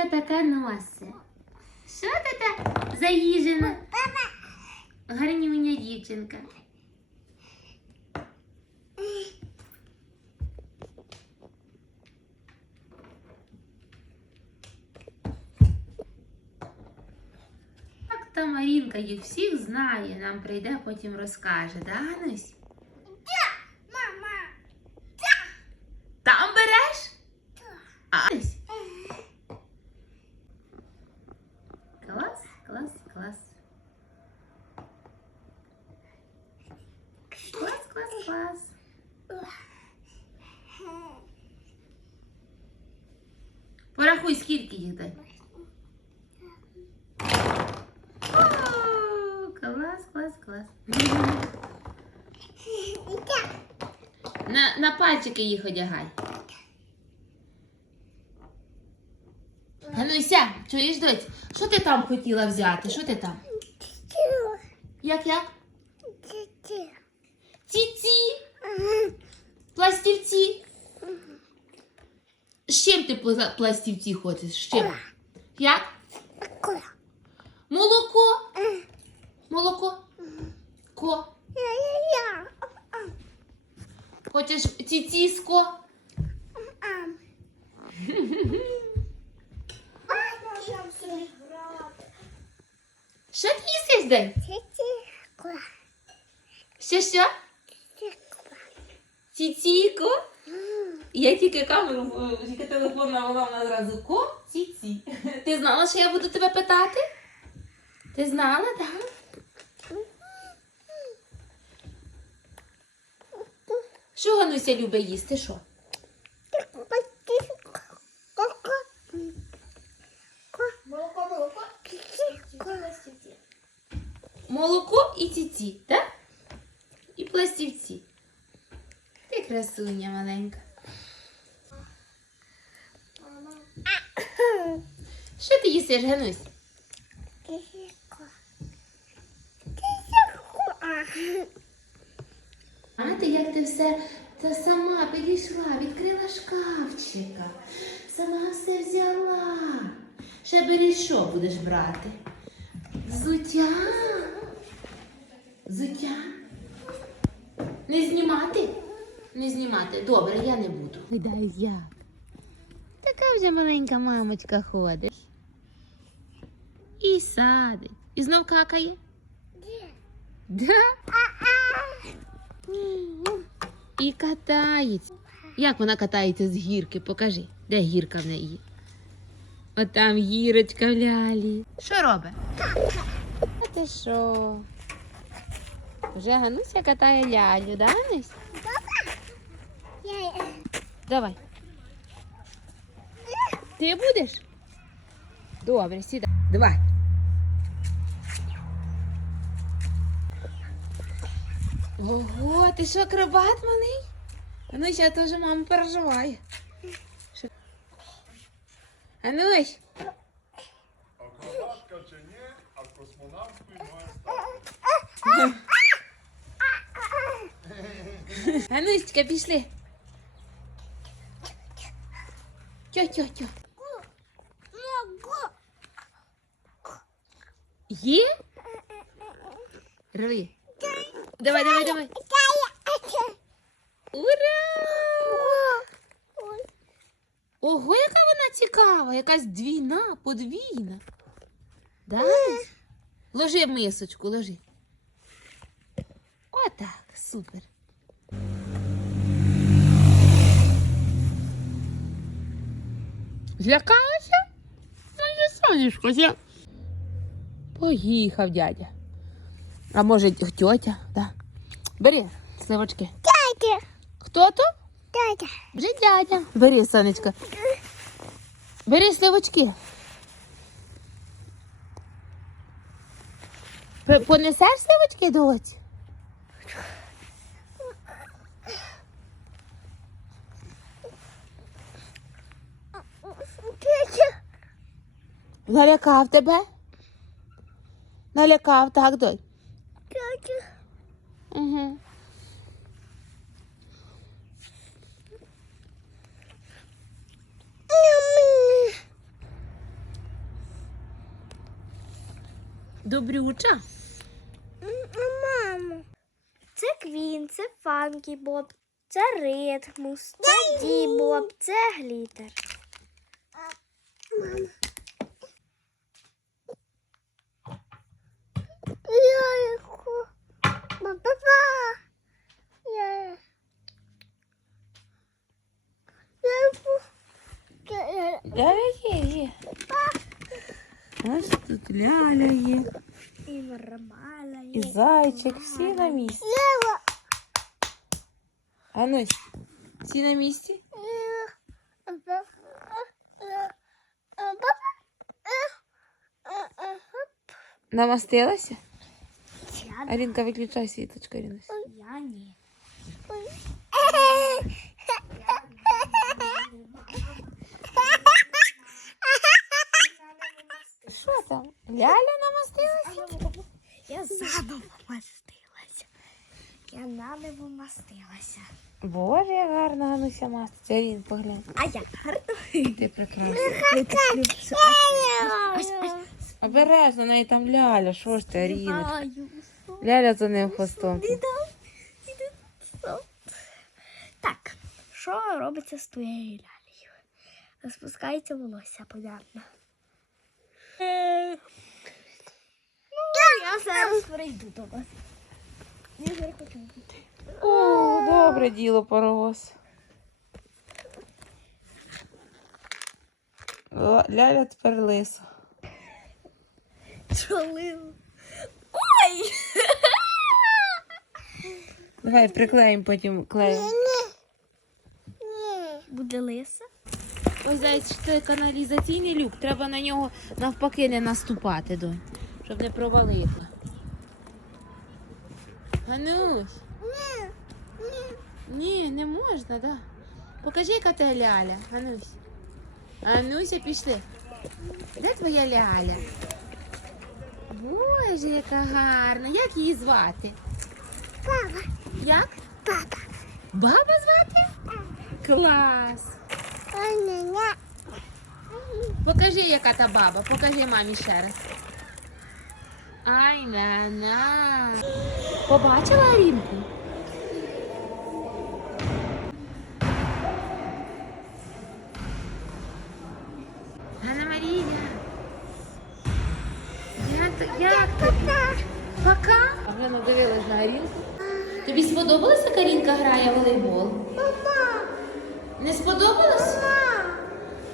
мамочка така носить? Що ти так заїжена? Гарнюня дівчинка. Так та Марінка їх всіх знає, нам прийде, потім розкаже, да, Анусь? Мама. Там береш? Анусь? Клас, клас, клас. Клас, клас, клас. Порахуй, скільки їх дай. О, Клас, клас, клас. На, на пальчики їх одягай. Гануся, чуєш, доць? Що ти там хотіла взяти? Що ти там? Як як? Ці-ці, пластівці. З чим ти пла- пластівці хочеш? З чим? Як? Молоко? Молоко? Ко? Хочеш ціціско? Що ти їсиш день? Що що? Ціціко? Я тільки камеру, тільки телефон навела вона зразу ко ціці. Ти знала, що я буду тебе питати? Ти знала, так? Що Гануся любить їсти? Що? Молоко, молоко. Молоко і ціці, так? І пластівці. Ти красуня маленька. Мама. Що ти їсиш, Ганусь? А ти як ти все та сама підійшла, відкрила шкафчика, сама все взяла. Ще бери що будеш брати? Взуття? Взуття? Не знімати? Не знімати. Добре, я не буду. Видай як. Така вже маленька мамочка ходить. І садить. І знов какає. Да? І катається. Як вона катається з гірки? Покажи, де гірка в неї? Отам гірочка в лялі. Що робить? А ти що? Вже Гануся катає лялю, да, Ганусь? Давай. Ти будеш? Добре, сідай. Давай. Ого, ти що, акробат малий? Анусь, я теж мама переживає. Анусь, Акробатка чи ні, а космонавткою має стати. Ануська, пішли. Тьо, тьо, тьо. Є? Рви. Давай, давай, давай. Ура! Ого, яка вона цікава, якась двійна, подвійна. Да? Ложи в мисочку, ложи. Отак, супер. Злякалася? Ну, не сонечко, зля... Поїхав дядя. А може тьотя, да. Бери сливочки. Хто то? Вже дядя. Бери, сонечко. Бери сливочки. Понесеш сливочки, доць? Налякав тебе? Налякав, так, доць? Угу. Добрюча. Мамо. Це квін, це фанкі боб, це ритмус, це дібоб, це глітер. Мама. Ляля є, є. Ось тут ляля є. І нормально. І зайчик, всі на місці. Лева. Анусь, всі на місці? Намастилася? Арінка, виключай світочку, Арінусь. Що там? Ляля намастилася? Я заново мастилася. Я наново мастилася. Боже, як гарно Гануся маститься. Арін, поглянь. А я гарно. Ти прекрасна. Обережно, неї там ляля. Що ж ти, Аріна? Ляля за ним хвостом. Так, що робиться з твоєю лялею? Розпускається волосся, понятно. Ну, я зараз прийду до вас. Я зараз хочу. О, добре діло, паровоз. Ляля тепер лиса. Чолив. Ой! Давай приклеїмо потім клеєм. Буде лиса. Ось зайць, це каналізаційний люк. Треба на нього навпаки не наступати, донь, щоб не провалити. Ганусь. Ні, не можна, да. Покажи, яка ти ляля, Ганусь. Гануся, пішли. Де твоя ляля? Боже, яка гарна. Як її звати? Папа. Як? Папа. Баба звати? Клас. Покажи, яка та баба. Покажи мамі ще раз. Ай, на на. Побачила Арінку? Ганна Марія. Як, то- як ти? Пока. А вже надивилась на Арінку. Тобі сподобалося, як Арінка грає в волейбол? Не сподобалось?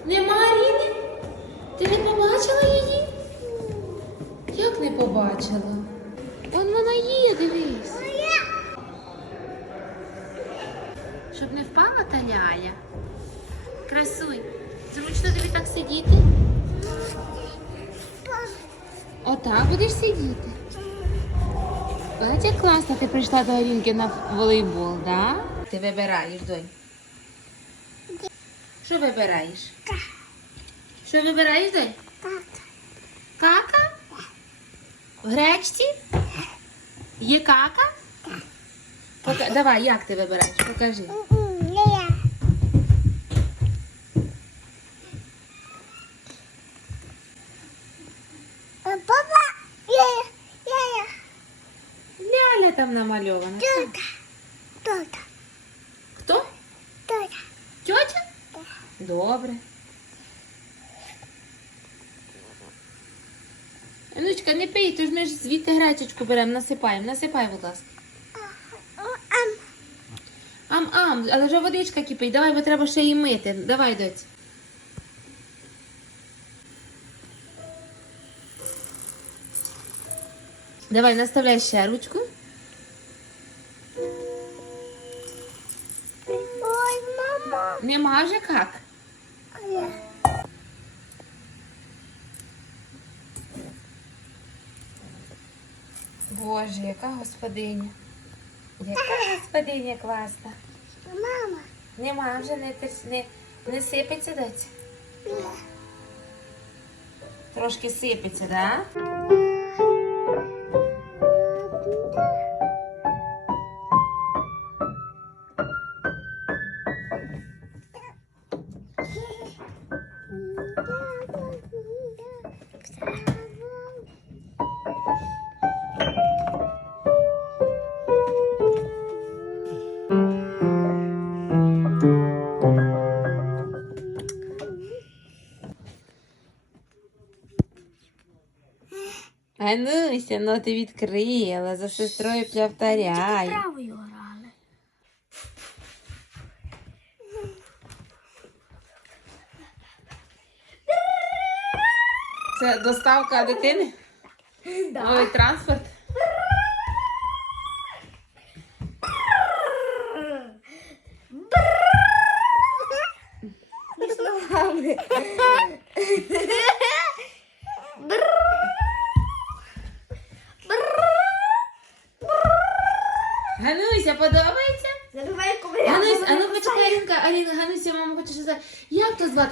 Нема Аріни? Ти не побачила її? Як не побачила? Он вона є, дивись. Щоб не впала та ляля. Красуй. Зручно тобі так сидіти? Отак будеш сидіти. Бач, як класно ти прийшла до Арінки на волейбол, да? Ти вибираєш, донь. Що вибираєш? Що вибираєш, донь? Кака? В гречці? Є кака? Пока... Давай, як ти вибираєш? Покажи. Папа. Я, я, я. Ляля там намальована. Тётя. Тётя. Добре. Анучка, не пий, то ж ми ж звідти гречечку беремо, насипаємо. Насипай, будь ласка. Ам. Ам-ам, але вже водичка кипить. Давай, бо треба ще її мити. Давай, доць. Давай, наставляй ще ручку. Ой, мама. Нема вже як. Боже, яка господиня. Яка господиня класна. Мама. Нема вже не, не, не сипеться доць. Трошки сипеться, да? Гануся, ну ти відкрила, за сестрою плявтаряй. Правою грали. Це доставка дитини? Новий транспорт?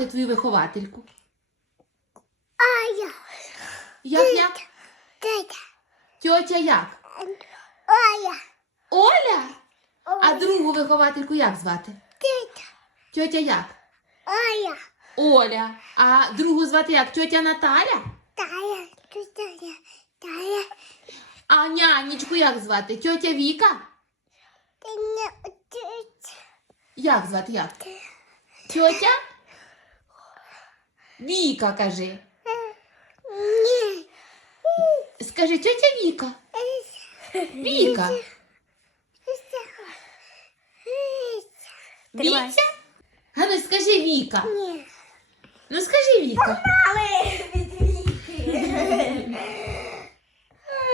Звати твою виховательку? Ая. Як як? Тетя. Тьотя як? Ая. Оля? А другу виховательку як звати? Тетя. Тьотя як? Ая. Оля. А другу звати як? Тьотя Наталя? Тая. Тетя. Тая. А нянечку як звати? Тьотя Віка? Тетя. Як звати як? Тьотя? Віка, кажи. Ні. Скажи, тьотя Віка. Віка. Тримай. Віця? Ганусь, скажи Віка. Ні. Ну скажи Віка. Але від віки.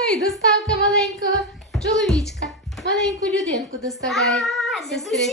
Ой, доставка маленького чоловічка. Маленьку людинку доставляє. А, сестричка.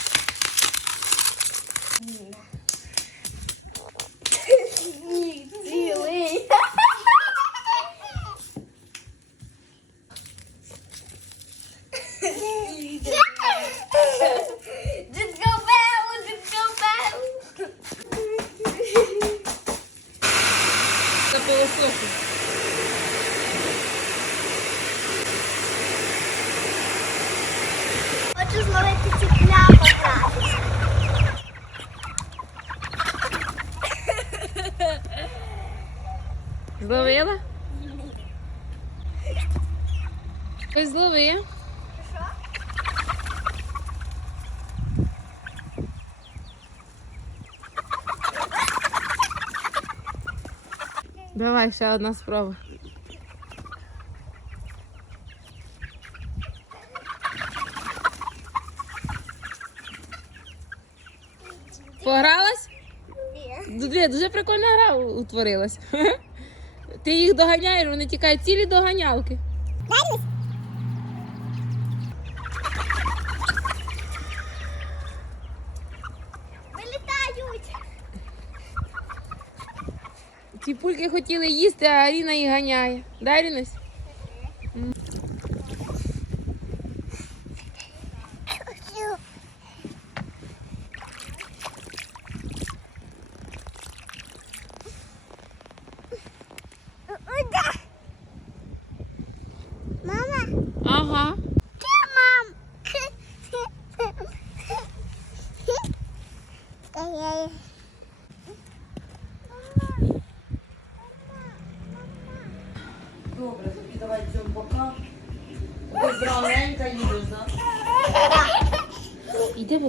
Давай ще одна спроба. Погралась? Дуже, дуже прикольна гра утворилась. Ти їх доганяєш, вони тікають цілі доганялки. Ці хотіли їсти, а Аріна її ганяє. Да, Арінусь?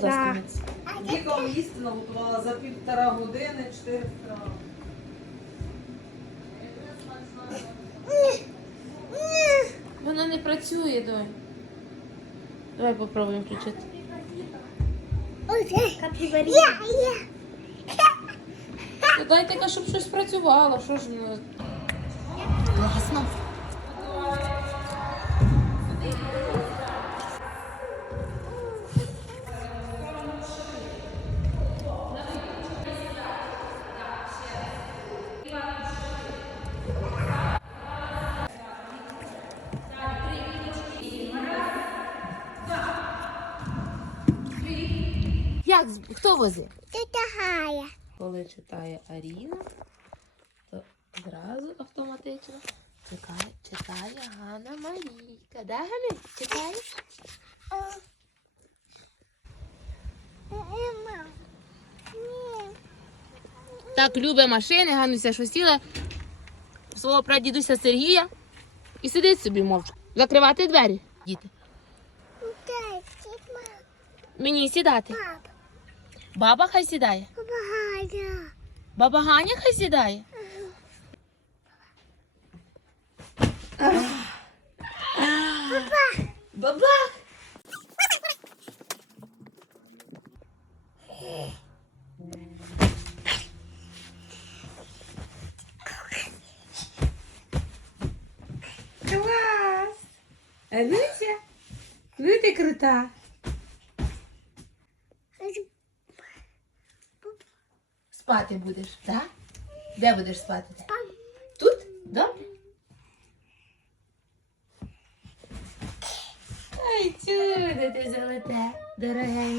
Будь ласка. Діком їсти наготувала за півтора години, чотири страви. Воно не працює, донь. Давай попробуємо включити. Та Дайте, щоб щось працювало. Що ж воно? Класно. Хто возить? Тетя Гая. Коли читає Аріна, то зразу автоматично чекає, читає Ганна Марійка. Да, Ганя? Читаєш? Ні. Так, любить машини, Гануся що сіла в свого прадідуся Сергія і сидить собі мовчки. Закривати двері, діти. Мені сідати. Пап. Баба хай сідає. Баба Ганя хай сідає. Баба. Клас! Ануся, ну ти крута. Спати будеш, так? Де будеш спати? Тут? Добре? Ай, чудо ти золоте, дорогеньке.